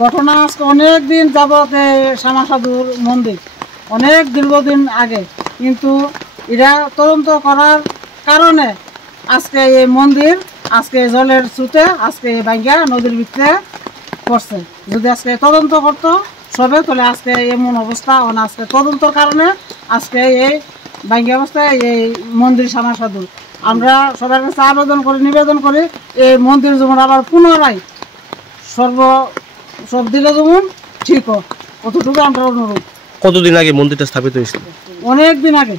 ঘটনা আজকে অনেক দিন যাবত শ্যামা সাধুর মন্দির, অনেক দীর্ঘদিন আগে, কিন্তু এরা তদন্ত করার কারণে আজকে এই মন্দির আজকে জলের স্রোতে আজকে ভাঙ্গা নদীর ভিতরে পড়ছে। যদি আজকে তদন্ত করতো সবে, তাহলে আজকে এমন অবস্থা, আজকে তদন্তর কারণে আজকে এই ভাঙ্গা অবস্থায় এই মন্দির শ্যামা সাধুর। আমরা সবার কাছে আবেদন করি, নিবেদন করি, এই মন্দির যেমন আবার পুনরায় সব দিকে যেমন ঠিক হোক, কতটুকু আমরা অনুরোধ। কতদিন আগে মন্দিরটা স্থাপিত হয়েছিল? অনেক দিন আগে,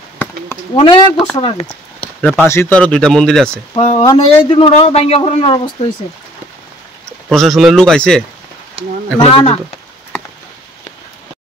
অনেক বছর আগে। পাশেই তো আরো 2টা মন্দির আছে। এই দিন ওরাও ভাঙ্গা ফোরানোর অবস্থা হয়েছে। প্রশাসনের লোক আইছে? না না।